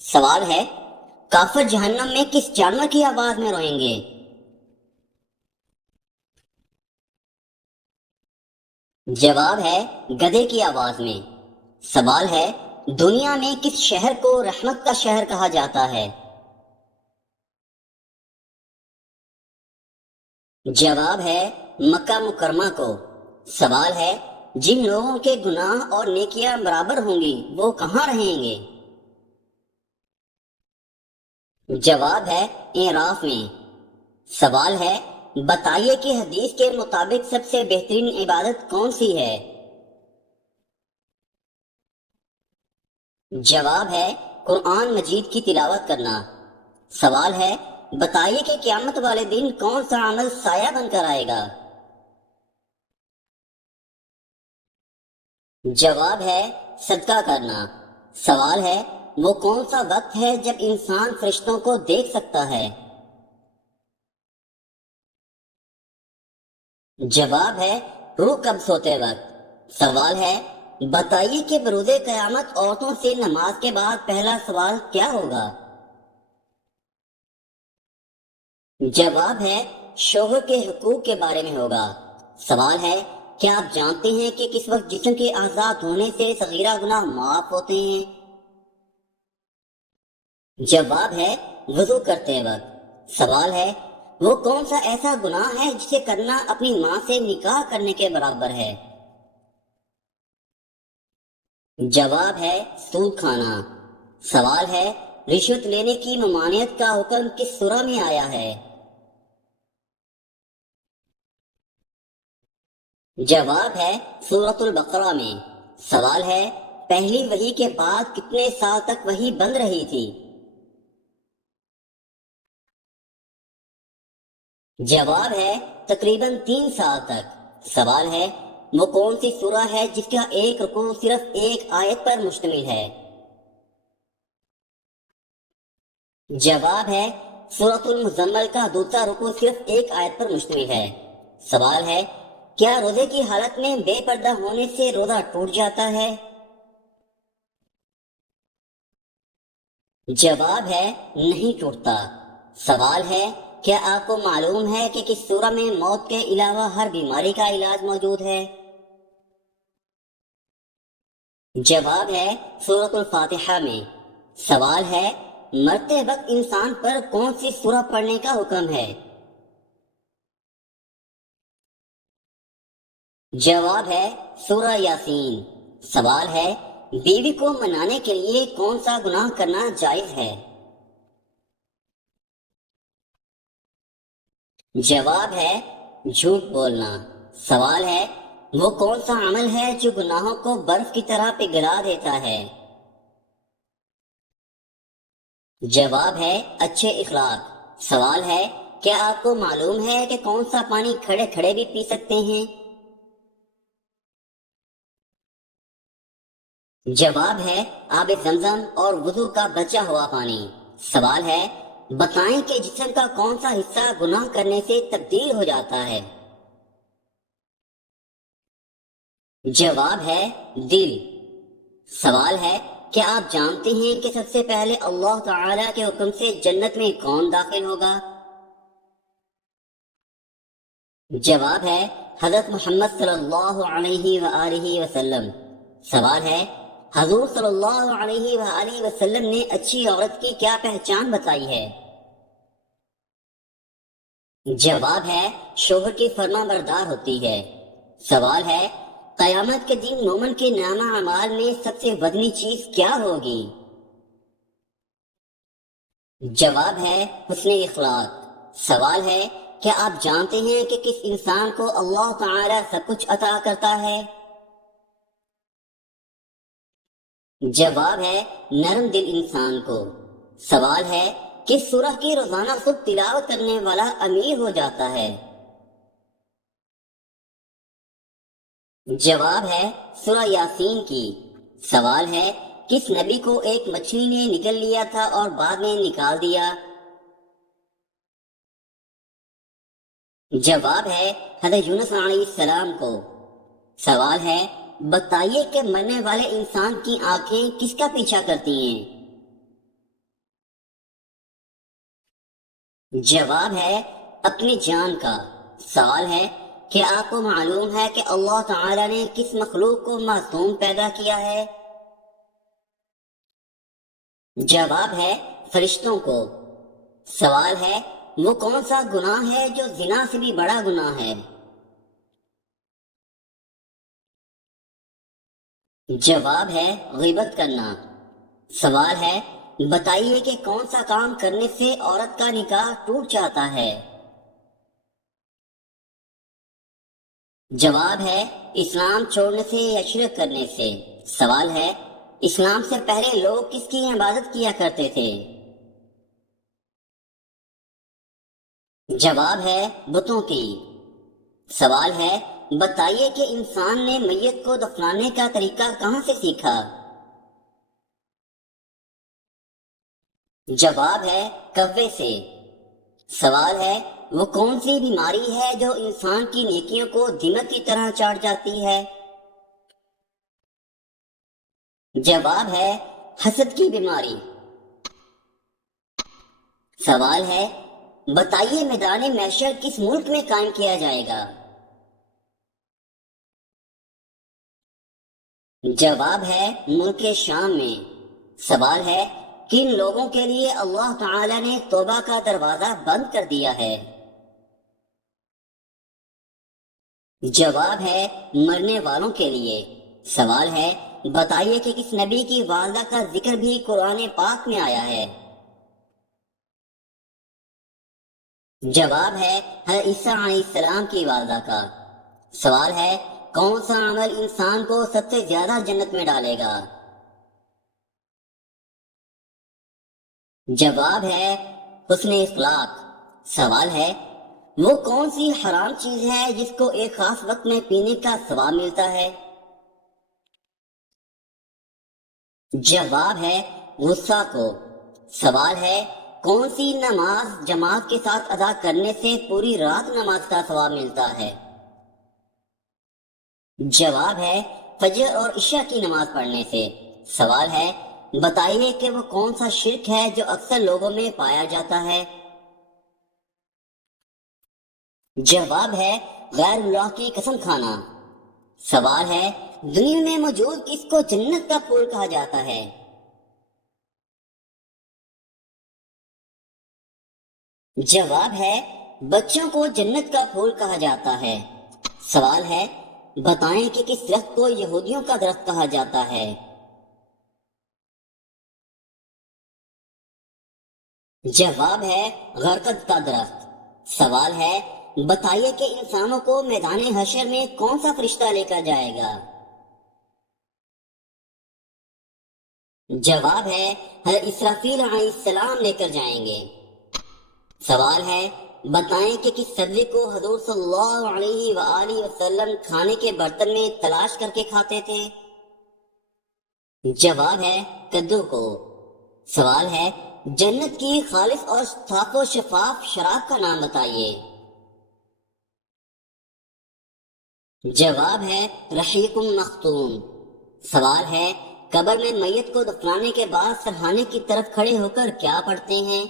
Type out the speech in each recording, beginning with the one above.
سوال ہے، کافر جہنم میں کس جانور کی آواز میں روئیں گے؟ جواب ہے گدھے کی آواز میں۔ سوال ہے، دنیا میں کس شہر کو رحمت کا شہر کہا جاتا ہے؟ جواب ہے مکہ مکرمہ کو۔ سوال ہے، جن لوگوں کے گناہ اور نیکیاں برابر ہوں گی وہ کہاں رہیں گے؟ جواب ہے اعراف میں۔ سوال ہے، بتائیے کہ حدیث کے مطابق سب سے بہترین عبادت کون سی ہے؟ جواب ہے قرآن مجید کی تلاوت کرنا۔ سوال ہے، بتائیے کہ قیامت والے دن کون سا عمل سایہ بن کر آئے گا؟ جواب ہے صدقہ کرنا۔ سوال ہے، وہ کون سا وقت ہے جب انسان فرشتوں کو دیکھ سکتا ہے؟ جواب ہے روح قبض ہوتے وقت۔ سوال ہے، بتائیے کہ بروز قیامت عورتوں سے نماز کے بعد پہلا سوال کیا ہوگا؟ جواب ہے شوہر کے حقوق کے بارے میں ہوگا۔ سوال ہے، کیا آپ جانتے ہیں کہ کس وقت جسم کے آزاد ہونے سے صغیرہ گناہ معاف ہوتے ہیں؟ جواب ہے وضو کرتے وقت۔ سوال ہے، وہ کون سا ایسا گناہ ہے جسے کرنا اپنی ماں سے نکاح کرنے کے برابر ہے؟ جواب ہے سود کھانا۔ سوال ہے، رشوت لینے کی ممانعت کا حکم کس سورہ میں آیا ہے؟ جواب ہے سورۃ البقرہ میں۔ سوال ہے، پہلی وحی کے بعد کتنے سال تک وحی بند رہی تھی؟ جواب ہے تقریباً 3 سال تک۔ سوال ہے، وہ کون سی سورہ ہے جس کا ایک رکوع صرف ایک آیت پر مشتمل ہے؟ جواب ہے سورۃ المزمل کا دوسرا رکوع صرف ایک آیت پر مشتمل ہے۔ سوال ہے، کیا روزے کی حالت میں بے پردہ ہونے سے روزہ ٹوٹ جاتا ہے؟ جواب ہے نہیں ٹوٹتا۔ سوال ہے، کیا آپ کو معلوم ہے کہ کس سورہ میں موت کے علاوہ ہر بیماری کا علاج موجود ہے؟ جواب ہے سورۃ الفاتحہ میں۔ سوال ہے، مرتے وقت انسان پر کون سی سورہ پڑھنے کا حکم ہے؟ جواب ہے سورہ یاسین۔ سوال ہے، بیوی کو منانے کے لیے کون سا گناہ کرنا جائز ہے؟ جواب ہے جھوٹ بولنا۔ سوال ہے، وہ کون سا عمل ہے جو گناہوں کو برف کی طرح پگھلا دیتا ہے؟ جواب ہے اچھے اخلاق۔ سوال ہے، کیا آپ کو معلوم ہے کہ کون سا پانی کھڑے کھڑے بھی پی سکتے ہیں؟ جواب ہے آب زمزم اور وضو کا بچا ہوا پانی۔ سوال ہے، بتائیں کہ جسم کا کون سا حصہ گناہ کرنے سے تبدیل ہو جاتا ہے؟ جواب ہے دل۔ سوال ہے، کیا آپ جانتے ہیں کہ سب سے پہلے اللہ تعالی کے حکم سے جنت میں کون داخل ہوگا؟ جواب ہے حضرت محمد صلی اللہ علیہ وآلہ وسلم۔ سوال ہے، حضور صلی اللہ علیہ وآلہ وسلم نے اچھی عورت کی کیا پہچان بتائی ہے؟ جواب ہے شوہر کی فرما بردار ہوتی ہے۔ سوال ہے، قیامت کے دن مومن کے نامہ اعمال میں سب سے وزنی چیز کیا ہوگی؟ جواب ہے حسن اخلاق۔ سوال ہے، کیا آپ جانتے ہیں کہ کس انسان کو اللہ تعالی سب کچھ عطا کرتا ہے؟ جواب ہے نرم دل انسان کو۔ سوال ہے، کس سورہ کی روزانہ صبح تلاوت کرنے والا امیر ہو جاتا ہے؟ جواب ہے سورہ یاسین کی۔ سوال ہے، کس نبی کو ایک مچھلی نے نگل لیا تھا اور بعد میں نکال دیا؟ جواب ہے حضرت یونس علیہ السلام کو۔ سوال ہے، بتائیے کہ مرنے والے انسان کی آنکھیں کس کا پیچھا کرتی ہیں؟ جواب ہے اپنی جان کا۔ سوال ہے کہ آپ کو معلوم ہے کہ اللہ تعالی نے کس مخلوق کو معصوم پیدا کیا ہے؟ جواب ہے فرشتوں کو۔ سوال ہے وہ کون سا گناہ ہے جو زنا سے بھی بڑا گناہ ہے؟ جواب ہے غیبت کرنا۔ سوال ہے بتائیے کہ کون سا کام کرنے سے عورت کا نکاح ٹوٹ جاتا ہے؟ جواب ہے اسلام چھوڑنے سے یا شرک کرنے سے۔ سوال ہے اسلام سے پہلے لوگ کس کی عبادت کیا کرتے تھے؟ جواب ہے بتوں کی۔ سوال ہے بتائیے کہ انسان نے میت کو دفنانے کا طریقہ کہاں سے سیکھا؟ جواب ہے کوے سے۔ سوال ہے وہ کون سی بیماری ہے جو انسان کی نیکیوں کو دمک کی طرح چاٹ جاتی ہے؟ جواب ہے حسد کی بیماری۔ سوال ہے بتائیے میدان محشر کس ملک میں قائم کیا جائے گا؟ جواب ہے ملک شام میں۔ سوال ہے کن لوگوں کے لیے اللہ تعالی نے توبہ کا دروازہ بند کر دیا ہے؟ جواب ہے مرنے والوں کے لیے۔ سوال ہے بتائیے کہ کس نبی کی والدہ کا ذکر بھی قرآن پاک میں آیا ہے؟ جواب ہے حضرت عیسیٰ علیہ السلام کی والدہ کا۔ سوال ہے کون سا عمل انسان کو سب سے زیادہ جنت میں ڈالے گا؟ جواب ہے حسن اخلاق۔ سوال ہے وہ کون سی حرام چیز ہے جس کو ایک خاص وقت میں پینے کا ثواب ملتا ہے؟ جواب ہے غصہ کو۔ سوال ہے کون سی نماز جماعت کے ساتھ ادا کرنے سے پوری رات نماز کا ثواب ملتا ہے؟ جواب ہے فجر اور عشاء کی نماز پڑھنے سے۔ سوال ہے بتائیے کہ وہ کون سا شرک ہے جو اکثر لوگوں میں پایا جاتا ہے؟ جواب ہے غیر اللہ کی قسم کھانا۔ سوال ہے دنیا میں موجود کس کو جنت کا پھول کہا جاتا ہے؟ جواب ہے بچوں کو جنت کا پھول کہا جاتا ہے۔ سوال ہے بتائیں کہ کس درخت کو یہودیوں کا درخت کہا جاتا ہے؟ جواب ہے غرقد کا درخت۔ سوال ہے بتائیے کہ انسانوں کو میدان حشر میں کون سا فرشتہ لے کر جائے گا؟ جواب ہے حضرت اسرافیل علیہ السلام لے کر جائیں گے۔ سوال ہے بتائیں کہ کس سبزی کو حضور صلی اللہ علیہ وآلہ وسلم کھانے کے برتن میں تلاش کر کے کھاتے تھے؟ جواب ہے کدو کو۔ سوال ہے جنت کی خالص اور صاف و شفاف شراب کا نام بتائیے۔ جواب ہے رحیق مختوم۔ سوال ہے قبر میں میت کو دفنانے کے بعد سرہانے کی طرف کھڑے ہو کر کیا پڑھتے ہیں؟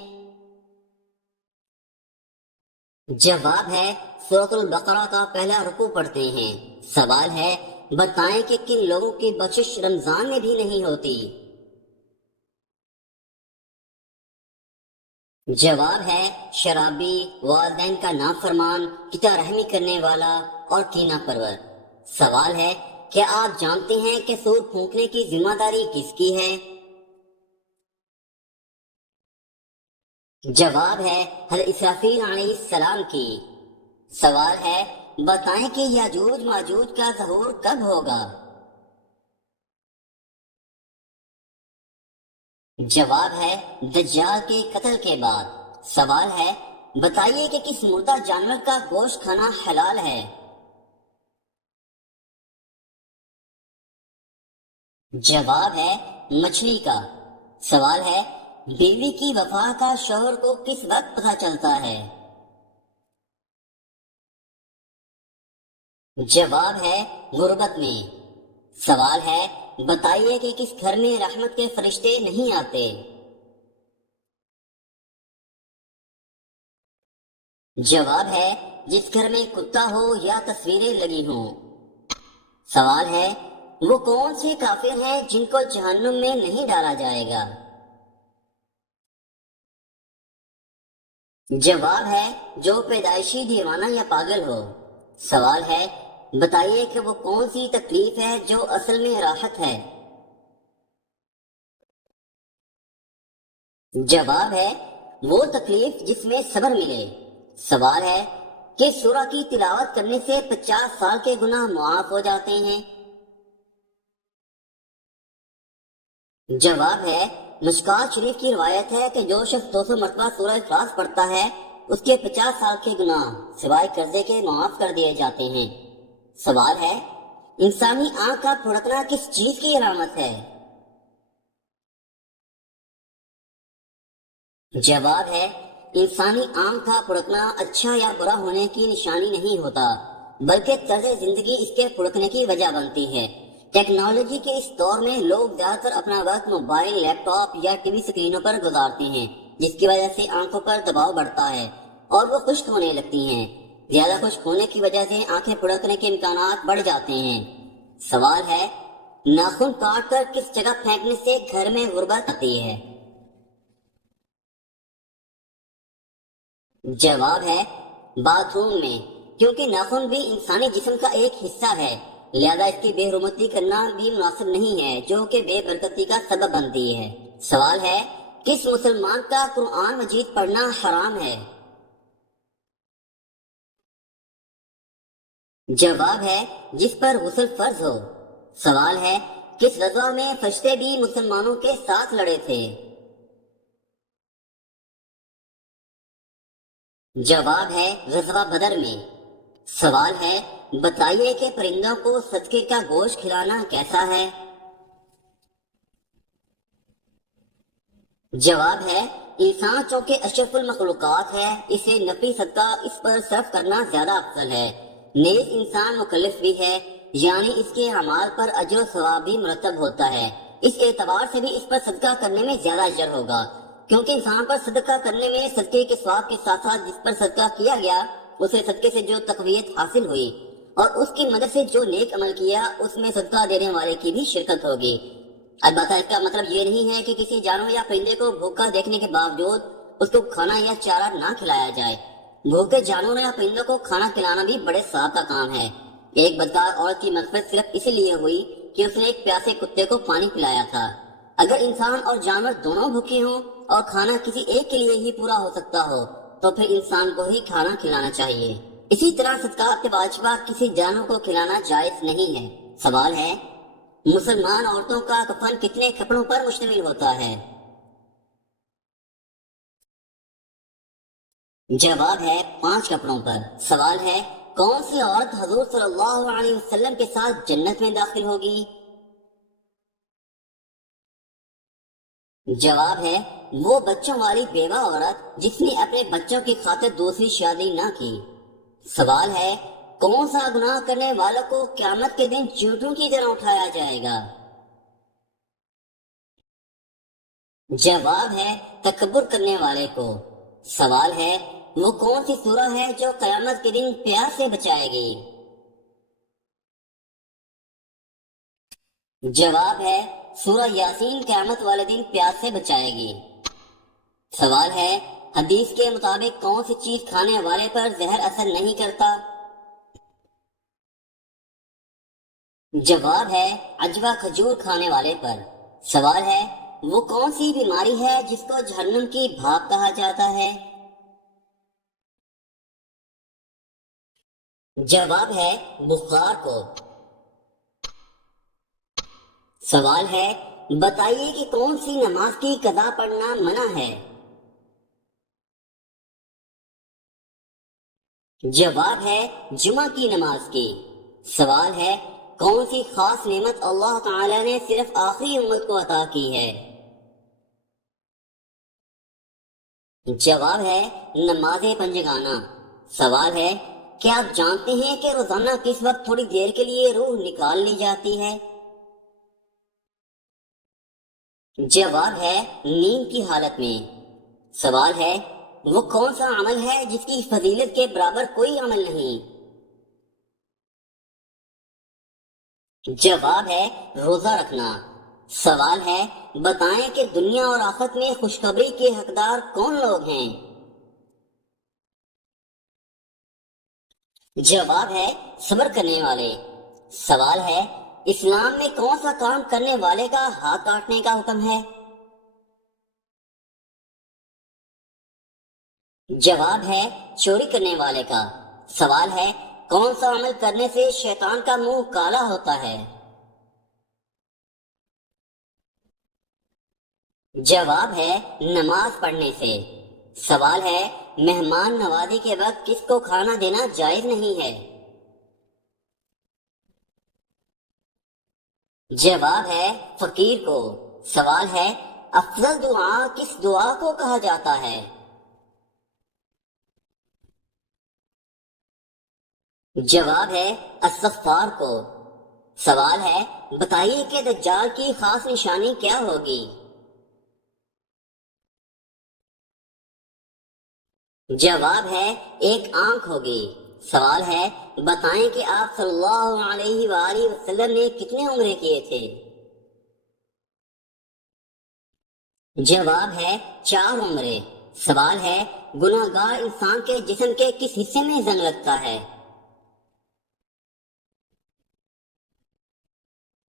جواب ہے سورۃ البقرہ کا پہلا رکوع پڑھتے ہیں۔ سوال ہے بتائیں کہ کن لوگوں کی بخشش رمضان میں بھی نہیں ہوتی؟ جواب ہے شرابی، والدین کا نافرمان، قطع رحمی کرنے والا اور کینہ پرور۔ سوال ہے کیا آپ جانتے ہیں کہ سور پھونکنے کی ذمہ داری کس کی ہے؟ جواب ہے حضرت اسرافیل علیہ السلام کی۔ سوال ہے بتائیں کہ یاجوج ماجوج کا ظہور کب ہوگا؟ جواب ہے دجال کے قتل کے بعد۔ سوال ہے بتائیے کہ کس مردہ جانور کا گوشت کھانا حلال ہے؟ جواب ہے مچھلی کا۔ سوال ہے بیوی کی وفا کا شوہر کو کس وقت پتہ چلتا ہے؟ جواب ہے غربت میں۔ سوال ہے بتائیے کہ کس گھر میں رحمت کے فرشتے نہیں آتے؟ جواب ہے جس گھر میں کتا ہو یا تصویریں لگی ہوں۔ سوال ہے وہ کون سے کافر ہیں جن کو جہنم میں نہیں ڈالا جائے گا؟ جواب ہے جو پیدائشی دیوانہ یا پاگل ہو۔ سوال ہے بتائیے کہ وہ کون سی تکلیف ہے جو اصل میں راحت ہے؟ جواب ہے وہ تکلیف جس میں صبر ملے۔ سوال ہے کہ سورہ کی تلاوت کرنے سے 50 سال کے گناہ معاف ہو جاتے ہیں؟ جواب ہے مشکوٰۃ شریف کی روایت ہے کہ جو شخص 200 مرتبہ سورہ اخلاص پڑھتا ہے اس کے 50 سال کے گناہ سوائے قرضے کے معاف کر دیے جاتے ہیں۔ سوال ہے انسانی آنکھ کا پھڑکنا کس چیز کی علامت ہے؟ جواب ہے انسانی آنکھ کا پھڑکنا اچھا یا برا ہونے کی نشانی نہیں ہوتا بلکہ طرز زندگی اس کے پھڑکنے کی وجہ بنتی ہے۔ ٹیکنالوجی کے اس دور میں لوگ زیادہ تر اپنا وقت موبائل، لیپ ٹاپ یا ٹی وی اسکرینوں پر گزارتے ہیں جس کی وجہ سے آنکھوں پر دباؤ بڑھتا ہے اور وہ خشک ہونے لگتی ہیں۔ زیادہ خشک ہونے کی وجہ سے آنکھیں پھڑکنے کے امکانات بڑھ جاتے ہیں۔ سوال ہے ناخن کاٹ کر کس جگہ پھینکنے سے گھر میں غربت آتی ہے؟ جواب ہے باتھ روم میں، کیونکہ ناخن بھی انسانی جسم کا ایک حصہ ہے، لہذا اس کی بے حرمتی کرنا بھی مناسب نہیں ہے جو کہ بے برکتی کا سبب بنتی ہے۔ سوال ہے کس مسلمان کا قرآن مجید پڑھنا حرام ہے؟ جواب ہے جس پر غسل فرض ہو۔ سوال ہے کس غزوہ میں فرشتے بھی مسلمانوں کے ساتھ لڑے تھے؟ جواب ہے غزوہ بدر میں۔ سوال ہے بتائیے کہ پرندوں کو صدقے کا گوشت کھلانا کیسا ہے؟ جواب ہے انسان چونکہ اشرف المخلوقات ہے اسے نفلی صدقہ اس پر صرف کرنا زیادہ افضل ہے۔ نیز انسان مکلف بھی ہے یعنی اس کے اعمال پر اجر و ثواب بھی مرتب ہوتا ہے، اس اعتبار سے بھی اس پر صدقہ کرنے میں زیادہ اجر ہوگا، کیونکہ انسان پر صدقہ کرنے میں صدقے کے ثواب کے ساتھ ساتھ جس پر صدقہ کیا گیا اسے صدقے سے جو تقویت حاصل ہوئی اور اس کی مدد سے جو نیک عمل کیا اس میں صدقہ دینے والے کی بھی شرکت ہوگی۔ البتہ اس کا مطلب یہ نہیں ہے کہ کسی جانور یا پرندے کو بھوکا دیکھنے کے باوجود اس کو کھانا یا چارہ نہ کھلایا جائے۔ بھوکے جانوروں یا پرندوں کو کھانا کھلانا بھی بڑے ثواب کا کام ہے۔ ایک بدکار عورت کی مغفرت صرف اسی لیے ہوئی کہ اس نے ایک پیاسے کتے کو پانی پلایا تھا۔ اگر انسان اور جانور دونوں بھوکے ہوں اور کھانا کسی ایک کے لیے ہی پورا ہو سکتا ہو تو پھر انسان کو ہی کھانا کھلانا چاہیے۔ اسی طرح صدقات واجبہ کسی جانور کو کھلانا جائز نہیں ہے۔ سوال ہے مسلمان عورتوں کا کفن کتنے کپڑوں پر مشتمل ہوتا ہے؟ جواب ہے 5 کپڑوں پر۔ سوال ہے کون سی عورت حضور صلی اللہ علیہ وسلم کے ساتھ جنت میں داخل ہوگی؟ جواب ہے وہ بچوں والی بیوہ عورت جس نے اپنے بچوں کی خاطر دوسری شادی نہ کی۔ سوال ہے کون سا گناہ کرنے والوں کو قیامت کے دن چیونٹوں کی طرح اٹھایا جائے گا؟ جواب ہے تکبر کرنے والے کو۔ سوال ہے وہ کون سی سورہ ہے جو قیامت کے دن پیاس سے بچائے گی؟ جواب ہے سورہ یاسین قیامت والے دن پیاس سے بچائے گی۔ سوال ہے حدیث کے مطابق کون سی چیز کھانے والے پر زہر اثر نہیں کرتا؟ جواب ہے عجوہ کھجور کھانے والے پر۔ سوال ہے وہ کون سی بیماری ہے جس کو جہنم کی بھاپ کہا جاتا ہے؟ جواب ہے بخار کو۔ سوال ہے بتائیے کہ کون سی نماز کی قضا پڑھنا منع ہے؟ جواب ہے جمعہ کی نماز کی۔ سوال ہے کون سی خاص نعمت اللہ تعالی نے صرف آخری امت کو عطا کی ہے؟ جواب ہے نماز پنجگانہ۔ سوال ہے کیا آپ جانتے ہیں کہ روزانہ کس وقت تھوڑی دیر کے لیے روح نکال لی جاتی ہے؟ جواب ہے نیند کی حالت میں۔ سوال ہے وہ کون سا عمل ہے جس کی فضیلت کے برابر کوئی عمل نہیں؟ جواب ہے روزہ رکھنا۔ سوال ہے بتائیں کہ دنیا اور آخرت میں خوشخبری کے حقدار کون لوگ ہیں؟ جواب ہے صبر کرنے والے۔ سوال ہے اسلام میں کون سا کام کرنے والے کا ہاتھ کاٹنے کا حکم ہے؟ جواب ہے چوری کرنے والے کا۔ سوال ہے کون سا عمل کرنے سے شیطان کا منہ کالا ہوتا ہے؟ جواب ہے نماز پڑھنے سے۔ سوال ہے مہمان نوازی کے وقت کس کو کھانا دینا جائز نہیں ہے؟ جواب ہے فقیر کو۔ سوال ہے افضل دعا کس دعا کو کہا جاتا ہے؟ جواب ہے استغفار کو۔ سوال ہے بتائیے کہ دجال کی خاص نشانی کیا ہوگی؟ جواب ہے ایک آنکھ ہوگی۔ سوال ہے بتائیں کہ آپ صلی اللہ علیہ وآلہ وسلم نے کتنے عمرے کیے تھے؟ جواب ہے 4 عمرے۔ سوال ہے گناہ گار انسان کے جسم کے کس حصے میں زنگ لگتا ہے؟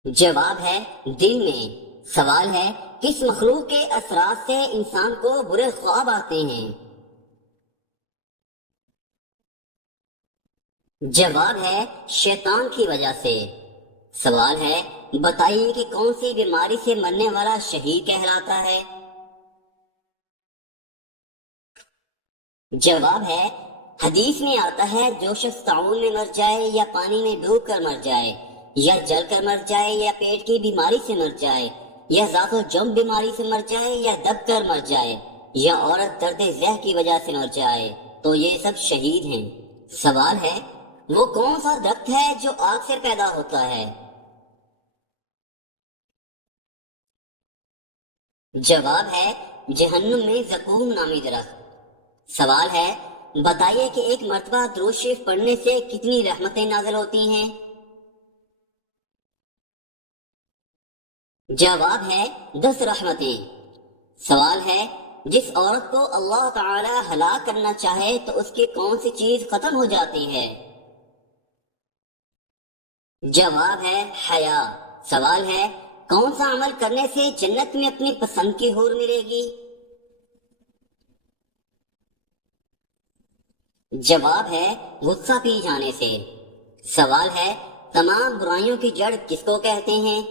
جواب ہے دل میں۔ سوال ہے کس مخلوق کے اثرات سے انسان کو برے خواب آتے ہیں؟ جواب ہے شیطان کی وجہ سے۔ سوال ہے بتائیے کہ کون سی بیماری سے مرنے والا شہید کہلاتا ہے؟ جواب ہے حدیث میں آتا ہے جو شخص طاعون میں مر جائے یا پانی میں ڈوب کر مر جائے یا جل کر مر جائے یا پیٹ کی بیماری سے مر جائے یا ذات و جم بیماری سے مر جائے یا دب کر مر جائے یا عورت درد زہ کی وجہ سے مر جائے تو یہ سب شہید ہیں۔ سوال ہے وہ کون سا درخت ہے جو آگ سے پیدا ہوتا ہے؟ جواب ہے جہنم میں زقوم نامی درخت۔ سوال ہے بتائیے کہ ایک مرتبہ درود شریف پڑھنے سے کتنی رحمتیں نازل ہوتی ہیں؟ جواب ہے 10 رحمتیں۔ سوال ہے جس عورت کو اللہ تعالی ہلاک کرنا چاہے تو اس کی کون سی چیز ختم ہو جاتی ہے؟ جواب ہے حیا۔ سوال ہے کون سا عمل کرنے سے جنت میں اپنی پسند کی حور ملے گی؟ جواب ہے غصہ پی جانے سے۔ سوال ہے تمام برائیوں کی جڑ کس کو کہتے ہیں؟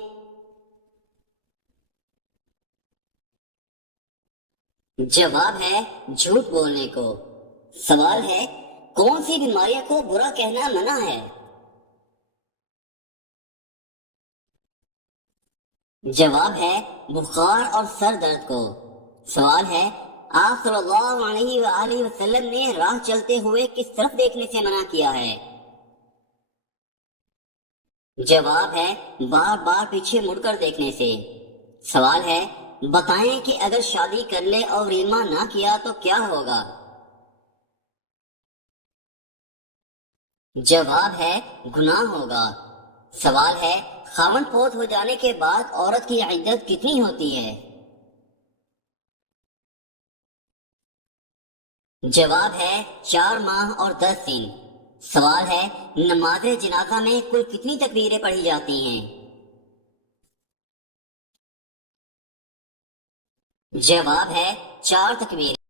جواب ہے جھوٹ بولنے کو۔ سوال ہے کون سی بیماریوں کو برا کہنا منع ہے؟ جواب ہے بخار اور سر درد کو۔ سوال ہے آپ صلی اللہ علیہ وآلہ وسلم نے راہ چلتے ہوئے کس طرف دیکھنے سے منع کیا ہے؟ جواب ہے بار بار پیچھے مڑ کر دیکھنے سے۔ سوال ہے بتائیں کہ اگر شادی کر لے اور ریما نہ کیا تو کیا ہوگا؟ جواب ہے گناہ ہوگا۔ سوال ہے خاوند فوت ہو جانے کے بعد عورت کی عدت کتنی ہوتی ہے؟ جواب ہے 4 ماہ اور 10 دن۔ سوال ہے نماز جنازہ میں کل کتنی تکبیریں پڑھی جاتی ہیں؟ جواب ہے 4 تکبیریں۔